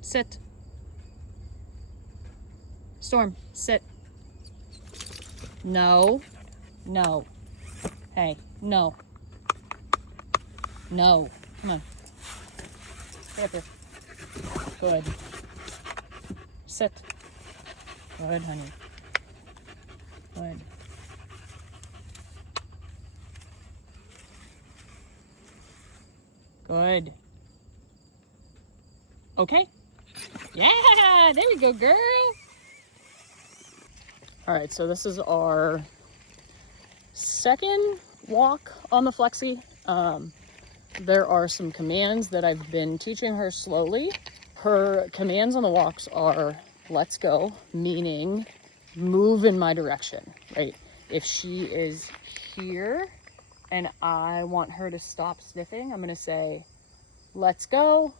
Sit. Storm, sit. No. No. Hey, no. No. Come on. Get up here. Good. Sit. Good, honey. Good. Good. Okay. Yeah, there you go, girl. All right, so this is our second walk on the Flexi. There are some commands that I've been teaching her slowly. Her commands on the walks are let's go, meaning move in my direction, right? If she is here and I want her to stop sniffing, I'm gonna say, let's go.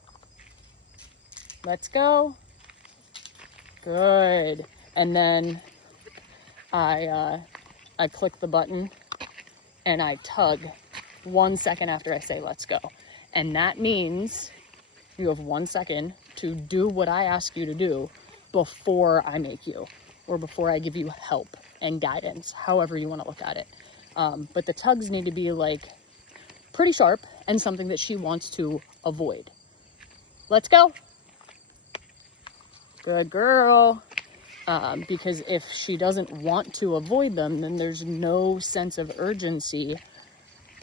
Let's go. Good. And then I click the button and I tug 1 second after I say let's go. And that means you have 1 second to do what I ask you to do before I make you, or before I give you help and guidance, however you want to look at it. But the tugs need to be like pretty sharp and something that she wants to avoid. Let's go. Good girl. Because if she doesn't want to avoid them, then there's no sense of urgency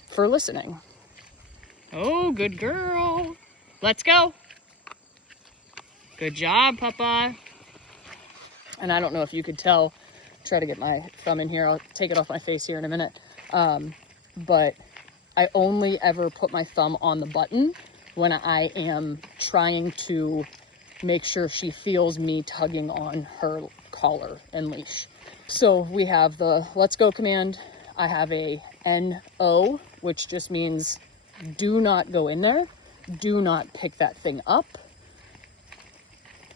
for listening. Oh, good girl. Let's go. Good job, Papa. And I don't know if you could tell, try to get my thumb in here. I'll take it off my face here in a minute. But I only ever put my thumb on the button when I am trying to make sure she feels me tugging on her collar and leash. So we have the let's go command. I have a NO, which just means do not go in there. Do not pick that thing up.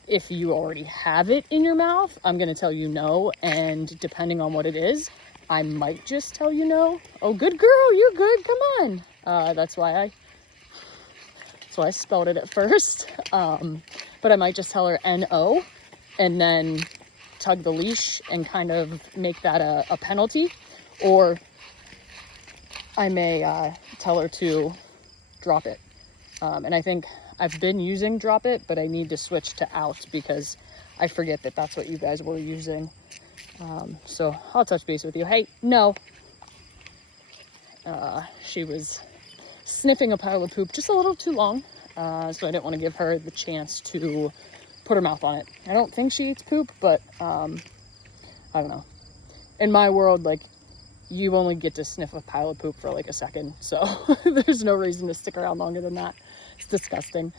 If you already have it in your mouth, I'm going to tell you no. And depending on what it is, I might just tell you no. Oh, good girl. You're good. Come on. That's why I spelled it at first. But I might just tell her NO and then tug the leash and kind of make that a penalty. Or I may tell her to drop it. And I think I've been using drop it, but I need to switch to out because I forget that that's what you guys were using. So I'll touch base with you. Hey, no. She was sniffing a pile of poop just a little too long. So I didn't want to give her the chance to put her mouth on it. I don't think she eats poop, but I don't know. In my world, like, you only get to sniff a pile of poop for like a second. So there's no reason to stick around longer than that. It's disgusting.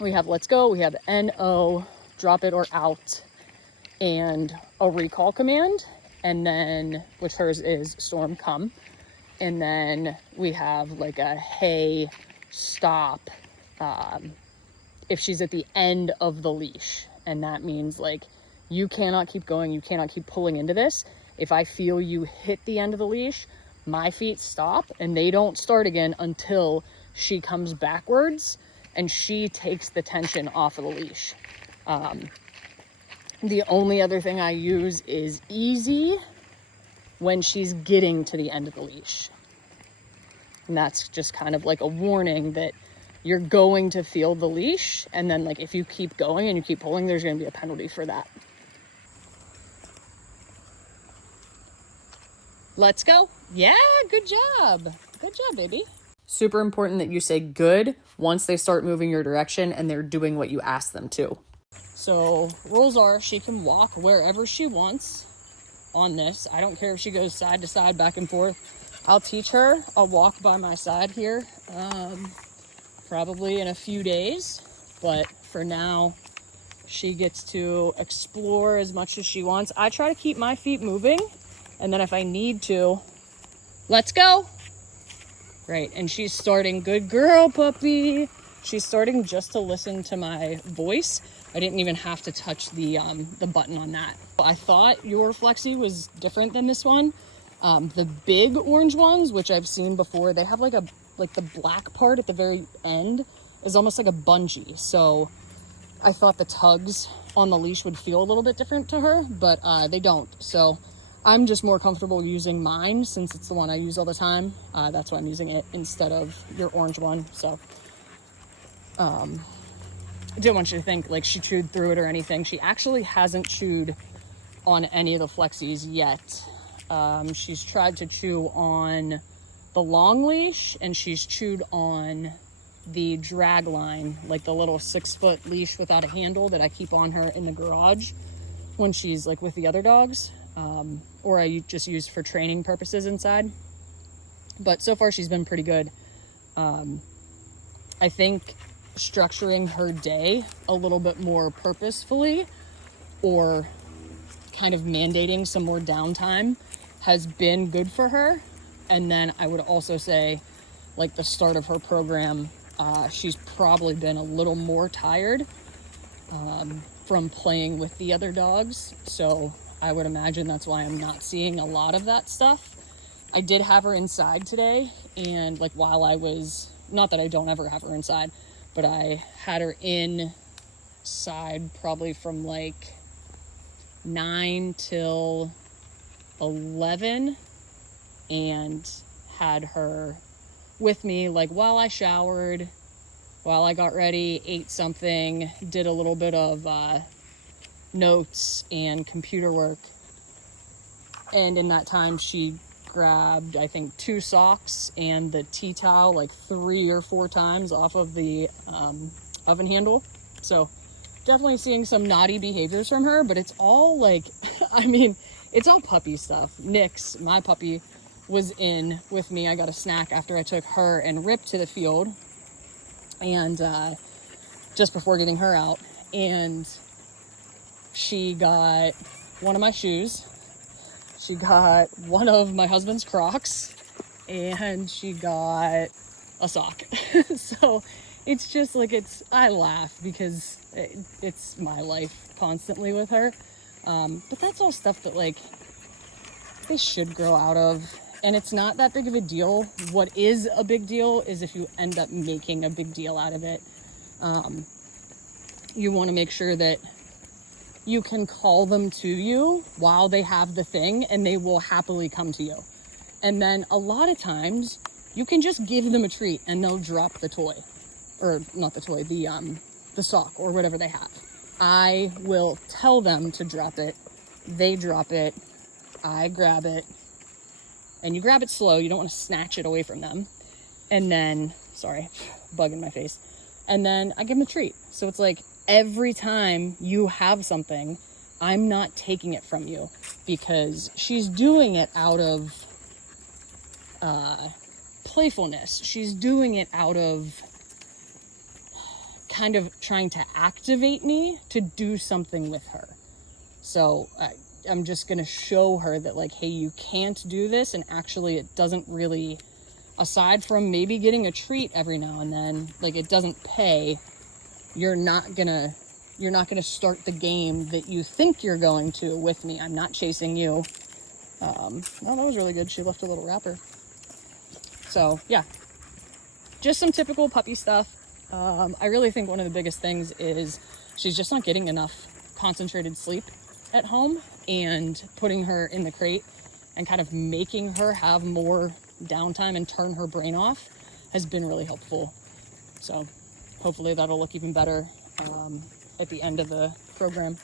We have let's go, we have NO, drop it or out, and a recall command. And then, which hers is storm come. And then we have like a hey, stop, if she's at the end of the leash. And that means like, you cannot keep going, you cannot keep pulling into this. If I feel you hit the end of the leash, my feet stop and they don't start again until she comes backwards and she takes the tension off of the leash. The only other thing I use is easy when she's getting to the end of the leash. And that's just kind of like a warning that you're going to feel the leash. And then like, if you keep going and you keep pulling, there's going to be a penalty for that. Let's go. Yeah, good job. Good job, baby. Super important that you say good once they start moving your direction and they're doing what you ask them to. So rules are she can walk wherever she wants on this. I don't care if she goes side to side, back and forth. I'll teach her. I'll walk by my side here probably in a few days. But for now, she gets to explore as much as she wants. I try to keep my feet moving. And then if I need to, let's go. Right, and she's starting, good girl, puppy. She's starting just to listen to my voice. I didn't even have to touch the button on that. I thought your Flexi was different than this one. The big orange ones, which I've seen before, they have like the black part at the very end. is almost like a bungee. So I thought the tugs on the leash would feel a little bit different to her, but they don't. So I'm just more comfortable using mine since it's the one I use all the time. That's why I'm using it instead of your orange one. So I didn't want you to think like she chewed through it or anything. She actually hasn't chewed on any of the Flexis yet. She's tried to chew on the long leash, and she's chewed on the drag line, like the little 6-foot leash without a handle that I keep on her in the garage when she's like with the other dogs, or I just use for training purposes inside. But so far she's been pretty good. I think structuring her day a little bit more purposefully, or kind of mandating some more downtime, has been good for her. And then I would also say, like the start of her program, she's probably been a little more tired from playing with the other dogs. So I would imagine that's why I'm not seeing a lot of that stuff. I did have her inside today, and like while I was, not that I don't ever have her inside, but I had her inside probably from like 9 till 11, and had her with me like while I showered, while I got ready, ate something, did a little bit of notes and computer work. And in that time she grabbed, I think, 2 socks and the tea towel like 3 or 4 times off of the oven handle. So definitely seeing some naughty behaviors from her, but it's all like, I mean, it's all puppy stuff. Nix, my puppy, was in with me. I got a snack after I took her and Rip to the field, and just before getting her out, and she got one of my shoes, she got one of my husband's Crocs, and she got a sock. So it's just like, I laugh because it's my life constantly with her. But that's all stuff that like they should grow out of, and it's not that big of a deal. What is a big deal is if you end up making a big deal out of it. You want to make sure that you can call them to you while they have the thing, and they will happily come to you. And then a lot of times you can just give them a treat and they'll drop the toy, or not the toy, the sock or whatever they have. I will tell them to drop it. They drop it. I grab it. And you grab it slow. You don't want to snatch it away from them. And then, sorry, bug in my face. And then I give them a treat. So it's like every time you have something, I'm not taking it from you, because she's doing it out of playfulness. She's doing it out of kind of trying to activate me to do something with her. So I'm just going to show her that like, hey, you can't do this. And actually it doesn't really, aside from maybe getting a treat every now and then, like it doesn't pay. You're not gonna start the game that you think you're going to with me. I'm not chasing you. Well, that was really good. She left a little wrapper. So yeah, just some typical puppy stuff. I really think one of the biggest things is she's just not getting enough concentrated sleep at home, and putting her in the crate and kind of making her have more downtime and turn her brain off has been really helpful. So hopefully that'll look even better at the end of the program.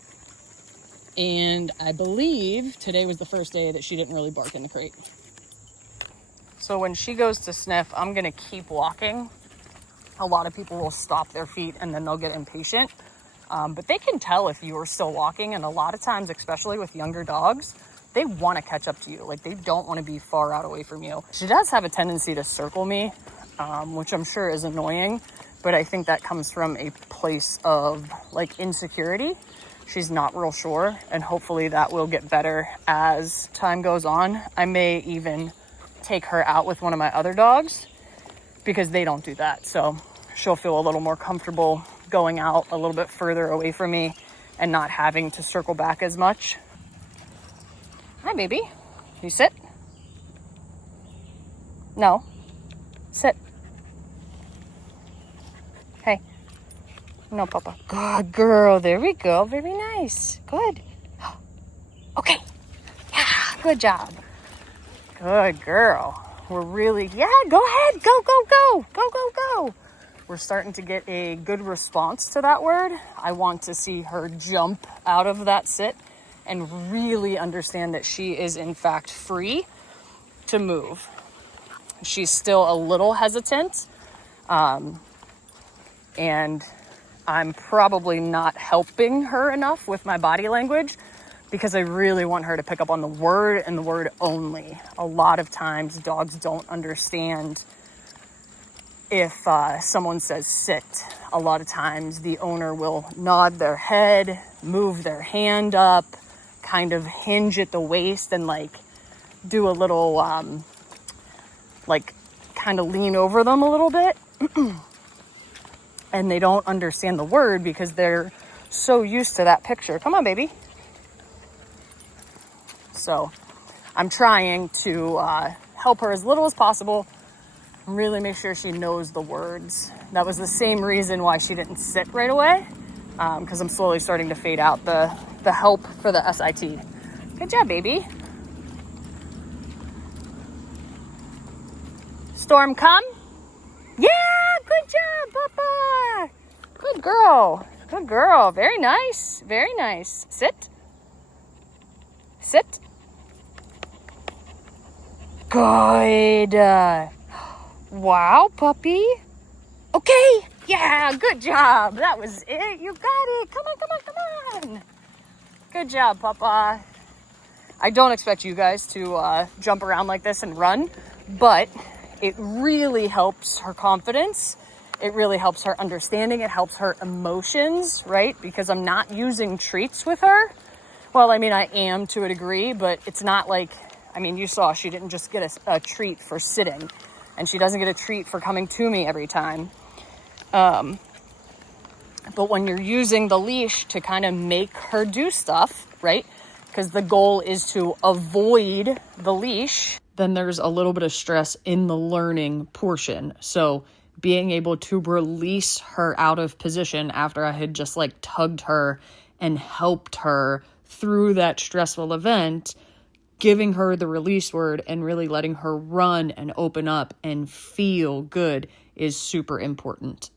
And I believe today was the first day that she didn't really bark in the crate. So when she goes to sniff, I'm gonna keep walking. A lot of people will stop their feet and then they'll get impatient. But they can tell if you are still walking, and a lot of times, especially with younger dogs, they want to catch up to you. Like, they don't want to be far out away from you. She does have a tendency to circle me, which I'm sure is annoying, but I think that comes from a place of like insecurity. She's not real sure, and hopefully that will get better as time goes on. I may even take her out with one of my other dogs, because they don't do that. So she'll feel a little more comfortable going out a little bit further away from me and not having to circle back as much. Hi, baby. You sit? No. Sit. Hey. No, Papa. Good girl. There we go. Very nice. Good. Okay. Yeah, good job. Good girl. We're really, yeah, go ahead. Go, go, go. Go, go, go. We're starting to get a good response to that word. I want to see her jump out of that sit and really understand that she is in fact free to move. She's still a little hesitant, and I'm probably not helping her enough with my body language because I really want her to pick up on the word and the word only. A lot of times dogs don't understand if someone says sit. A lot of times the owner will nod their head, move their hand up, kind of hinge at the waist and like do a little like kind of lean over them a little bit. And they don't understand the word because they're so used to that picture. Come on, baby. So I'm trying to help her as little as possible, really make sure she knows the words. That was the same reason why she didn't sit right away, because I'm slowly starting to fade out the help for the SIT. Good job, baby. Storm, come. Yeah, good job, Papa. Good girl. Good girl. Very nice. Very nice. Sit. Sit. Good. Wow, puppy. Okay. Yeah, good job. That was it. You got it. Come on, come on, come on. Good job, Papa. I don't expect you guys to jump around like this and run, but it really helps her confidence. It really helps her understanding. It helps her emotions, right? Because I'm not using treats with her. Well, I mean, I am to a degree, but it's not like, I mean, you saw she didn't just get a treat for sitting, and she doesn't get a treat for coming to me every time. But when you're using the leash to kind of make her do stuff, right? Because the goal is to avoid the leash, then there's a little bit of stress in the learning portion. So being able to release her out of position after I had just like tugged her and helped her through that stressful event, giving her the release word and really letting her run and open up and feel good is super important.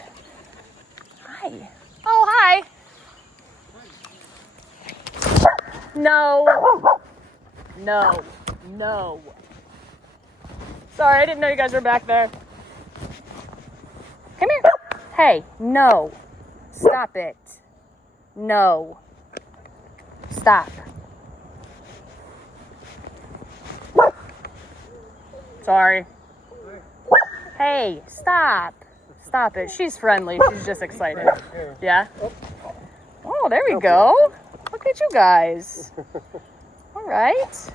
Hi. Oh, hi. No. No. No. Sorry, I didn't know you guys were back there. Come here. Hey, no. Stop it. No. Stop. Sorry. Hey, stop. Stop it. She's friendly. She's just excited. Yeah? Oh, there we go. Look at you guys. All right.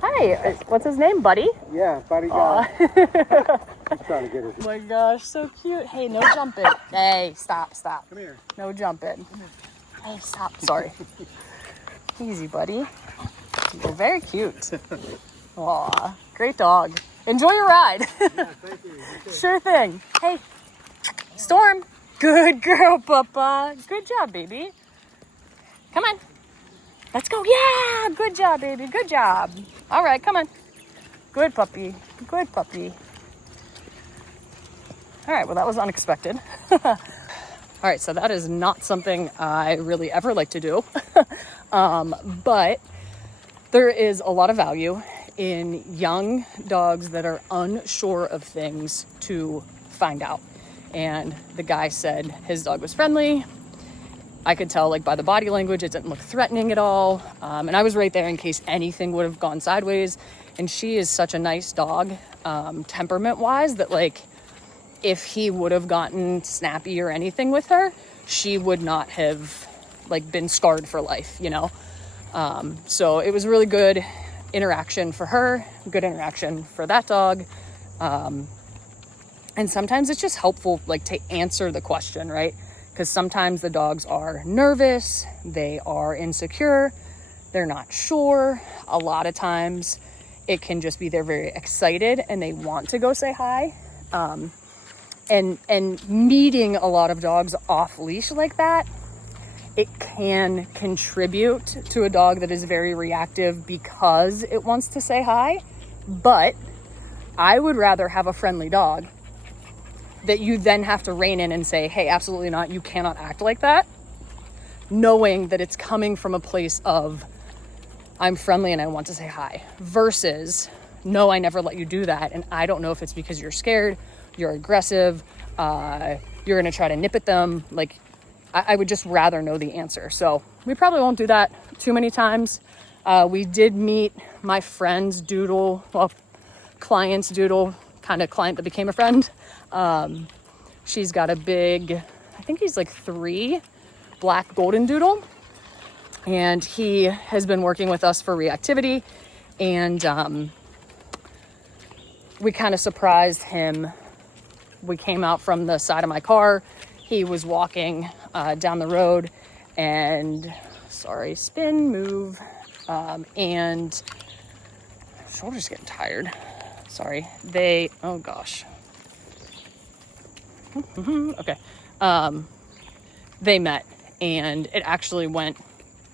Hi. What's his name, Buddy? Yeah, Buddy. I'm trying to get it. Oh my gosh, so cute. Hey, no jumping. Hey, stop. Come here. No jumping. Hey, stop. Sorry. Easy, Buddy. You're very cute. Aw, great dog. Enjoy your ride. Yeah, thank you. Sure thing. Hey, Storm. Good girl, Papa. Good job, baby. Come on. Let's go. Yeah, good job, baby. Good job. All right, come on. Good puppy. Good puppy. All right, well, that was unexpected. All right, so that is not something I really ever like to do. But there is a lot of value in young dogs that are unsure of things to find out. And the guy said his dog was friendly. I could tell like by the body language, it didn't look threatening at all. And I was right there in case anything would have gone sideways. And she is such a nice dog, temperament wise, that like, if he would have gotten snappy or anything with her, she would not have like been scarred for life, you know? So it was really good interaction for her, good interaction for that dog. And sometimes it's just helpful like to answer the question, right? Because sometimes the dogs are nervous, they are insecure, they're not sure. A lot of times it can just be they're very excited and they want to go say hi. And meeting a lot of dogs off leash like that, it can contribute to a dog that is very reactive because it wants to say hi. But I would rather have a friendly dog that you then have to rein in and say, hey, absolutely not, you cannot act like that, knowing that it's coming from a place of I'm friendly and I want to say hi, versus no, I never let you do that, and I don't know if it's because you're scared, you're aggressive, you're gonna try to nip at them. Like, I would just rather know the answer. So we probably won't do that too many times. We did meet my friend's doodle, well, client's doodle, kind of client that became a friend. She's got a big, I think he's like 3, black golden doodle. And he has been working with us for reactivity. And we kind of surprised him. We came out from the side of my car. He was walking down the road and, sorry, spin, move. And shoulder's getting tired. Sorry. Oh gosh. Okay. They met and it actually went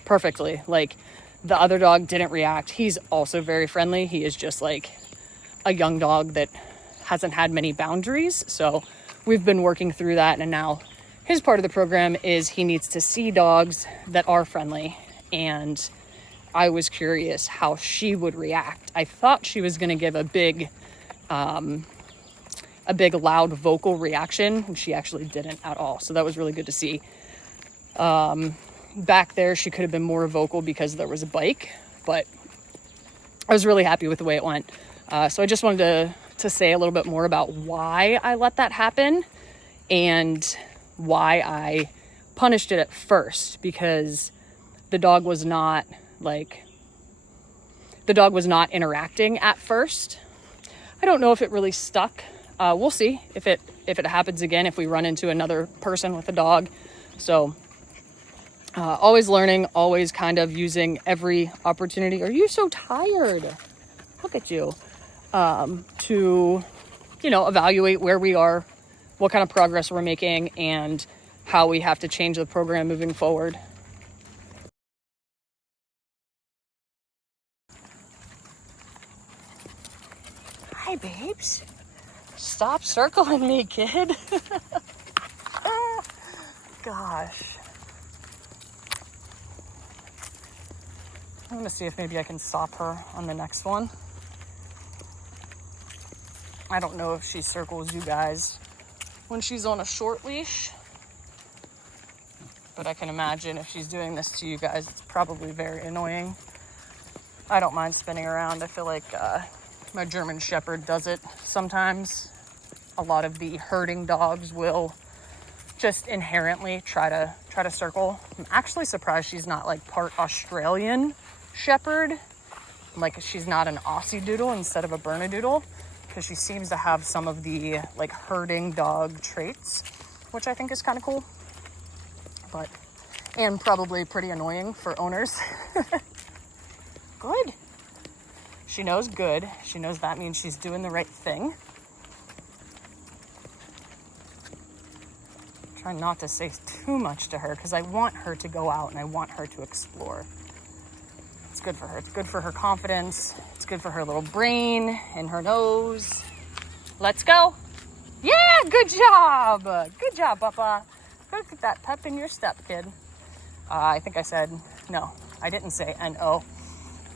perfectly. Like, the other dog didn't react. He's also very friendly. He is just like a young dog that hasn't had many boundaries. So we've been working through that. And now his part of the program is he needs to see dogs that are friendly. And I was curious how she would react. I thought she was going to give a big loud vocal reaction, and she actually didn't at all. So that was really good to see. Back there, she could have been more vocal because there was a bike, but I was really happy with the way it went. So I just wanted to say a little bit more about why I let that happen and why I punished it at first, because the dog was not interacting at first. I don't know if it really stuck. We'll see if it happens again, if we run into another person with a dog. So always learning, always kind of using every opportunity. Are you so tired? Look at you. To, evaluate where we are, what kind of progress we're making, and how we have to change the program moving forward. Hi, babes. Stop circling me, kid. Gosh. I'm gonna see if maybe I can stop her on the next one. I don't know if she circles you guys when she's on a short leash, but I can imagine if she's doing this to you guys, it's probably very annoying. I don't mind spinning around. I feel like my German Shepherd does it sometimes. A lot of the herding dogs will just inherently try to circle. I'm actually surprised she's not like part Australian Shepherd. Like, she's not an Aussie Doodle instead of a Bernedoodle, because she seems to have some of the like herding dog traits, which I think is kind of cool, and probably pretty annoying for owners. Good. She knows good. She knows that means she's doing the right thing. Try not to say too much to her because I want her to go out and I want her to explore. It's good for her. It's good for her confidence. It's good for her little brain and her nose. Let's go. Yeah, good job. Good job, Papa. Good get that pep in your step, kid. I think I said, no, I didn't say N-O.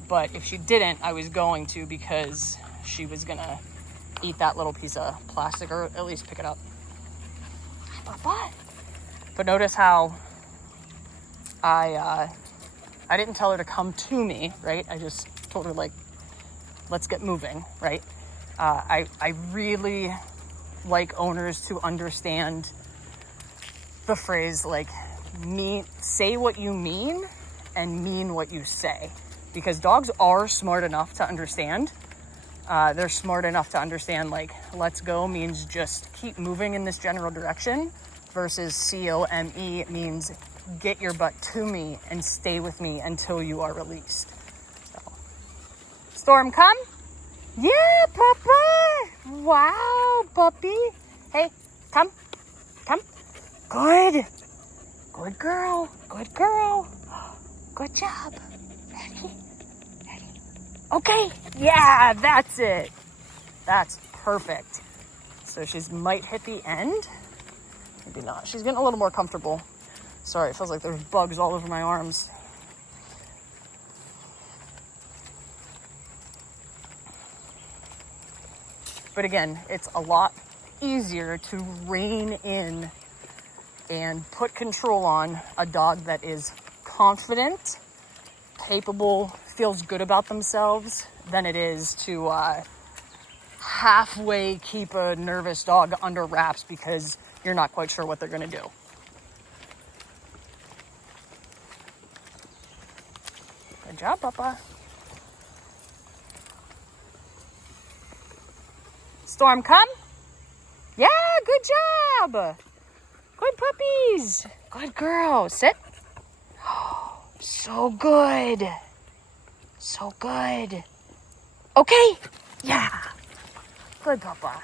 But if she didn't, I was going to, because she was going to eat that little piece of plastic, or at least pick it up. Hi, Papa. But notice how I didn't tell her to come to me, right? I just told her, like, let's get moving, right? I really like owners to understand the phrase, like, say what you mean and mean what you say. Because dogs are smart enough to understand. They're smart enough to understand, like, let's go means just keep moving in this general direction, versus C-O-M-E means get your butt to me and stay with me until you are released. So, Storm, come. Yeah, Papa. Wow, puppy. Hey, Come. Come. Good. Good girl. Good girl. Good job. Ready? Ready? Okay. Yeah, that's it. That's perfect. So she might hit the end. Maybe not. She's getting a little more comfortable. Sorry, it feels like there's bugs all over my arms. But again, it's a lot easier to rein in and put control on a dog that is confident, capable, feels good about themselves than it is to halfway keep a nervous dog under wraps because you're not quite sure what they're going to do. Good job, Papa. Storm, come. Yeah, good job. Good puppies. Good girl. Sit. Oh, so good. So good. Okay. Yeah. Good, Papa.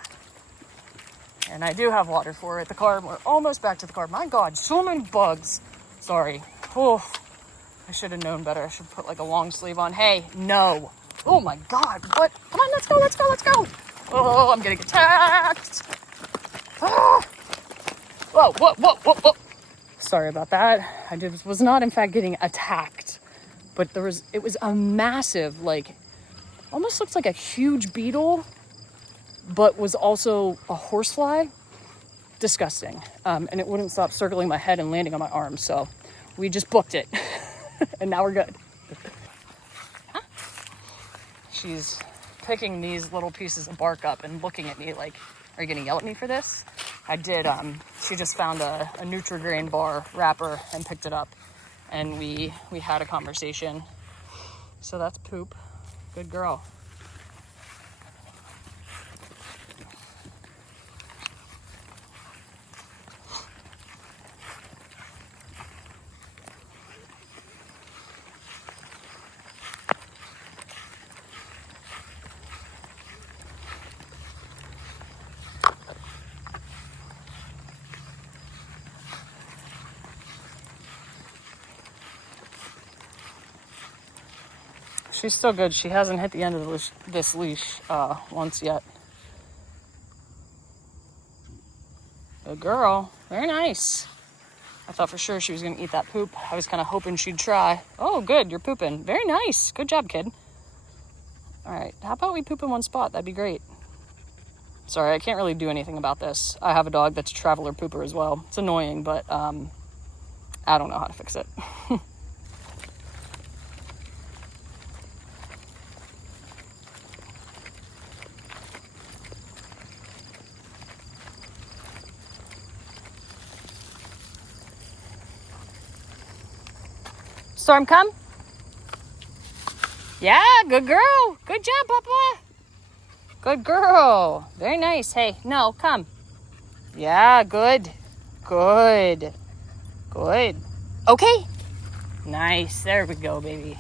And I do have water for her at the car. We're almost back to the car. My God, so many bugs. Sorry. Oh, I should have known better. I should put like a long sleeve on. Hey, no. Oh my God, what? Come on, let's go, let's go, let's go. Oh, I'm getting attacked. Ah. Whoa, whoa, whoa, whoa, whoa. Sorry about that. I was not in fact getting attacked, but it was a massive, like, almost looks like a huge beetle, but was also a horsefly. Disgusting. And it wouldn't stop circling my head and landing on my arm, so we just booked it. And now we're good. Huh? She's picking these little pieces of bark up and looking at me like, are you gonna yell at me for this? I did. She just found a Nutri-Grain bar wrapper and picked it up, and we had a conversation. So that's Poop. Good girl. She's still good. She hasn't hit the end of this leash once yet. Good girl. Very nice. I thought for sure she was going to eat that poop. I was kind of hoping she'd try. Oh, good. You're pooping. Very nice. Good job, kid. All right. How about we poop in one spot? That'd be great. Sorry, I can't really do anything about this. I have a dog that's a traveler pooper as well. It's annoying, but I don't know how to fix it. Storm, come. Yeah, good girl. Good job, Papa. Good girl. Very nice. Hey, no, come. Yeah, good. Good. Good. Okay. Nice. There we go, baby.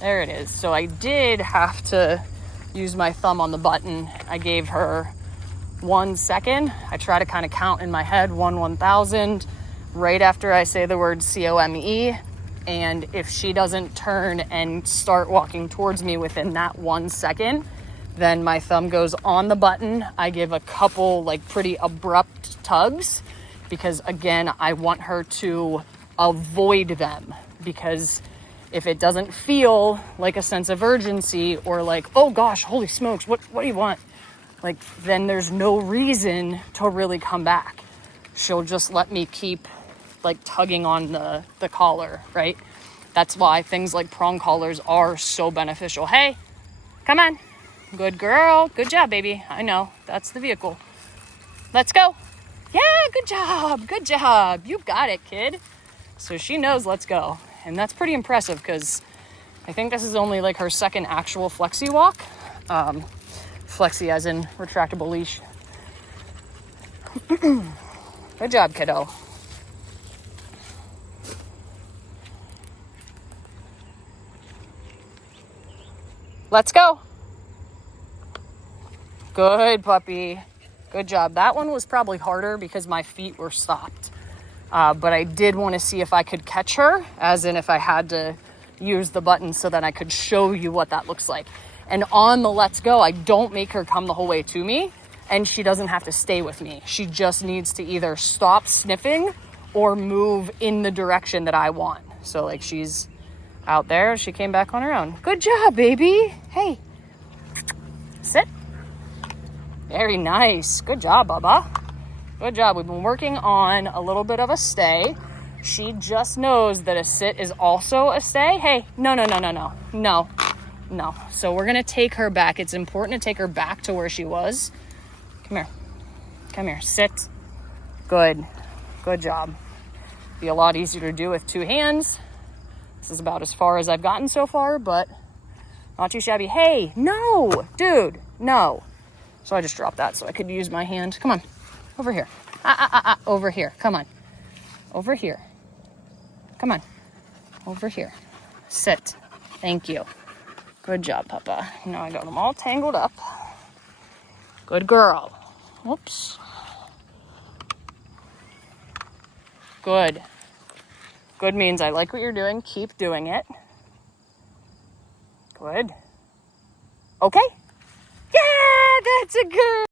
There it is. So I did have to use my thumb on the button. I gave her 1 second. I try to kind of count in my head 1,000 right after I say the word COME. And if she doesn't turn and start walking towards me within that 1 second, then my thumb goes on the button. I give a couple like pretty abrupt tugs because again, I want her to avoid them, because if it doesn't feel like a sense of urgency or like, oh gosh, holy smokes, what do you want? Like, then there's no reason to really come back. She'll just let me keep like tugging on the collar, right? That's why things like prong collars are so beneficial. Hey, come on. Good girl. Good job, baby. I know. That's the vehicle. Let's go. Yeah, good job. Good job. You got it, kid. So she knows let's go. And that's pretty impressive because I think this is only like her second actual Flexi walk. Flexi as in retractable leash. Good job, kiddo. Let's go. Good puppy. Good job. That one was probably harder because my feet were stopped. But I did want to see if I could catch her, as in if I had to use the button so that I could show you what that looks like. And on the let's go, I don't make her come the whole way to me, and she doesn't have to stay with me. She just needs to either stop sniffing or move in the direction that I want. So like she's out there, she came back on her own. Good job, baby. Hey, sit. Very nice. Good job, Bubba. Good job. We've been working on a little bit of a stay. She just knows that a sit is also a stay. Hey, no. So we're going to take her back. It's important to take her back to where she was. Come here. Sit. Good job. Be a lot easier to do with two hands. This is about as far as I've gotten so far, but not too shabby. Hey, no, dude, no. So I just dropped that so I could use my hand. Come on, over here. Over here. Come on. Over here. Come on. Over here. Sit. Thank you. Good job, Papa. Now I got them all tangled up. Good girl. Whoops. Good. Good means I like what you're doing. Keep doing it. Good. Okay. Yeah, that's a good.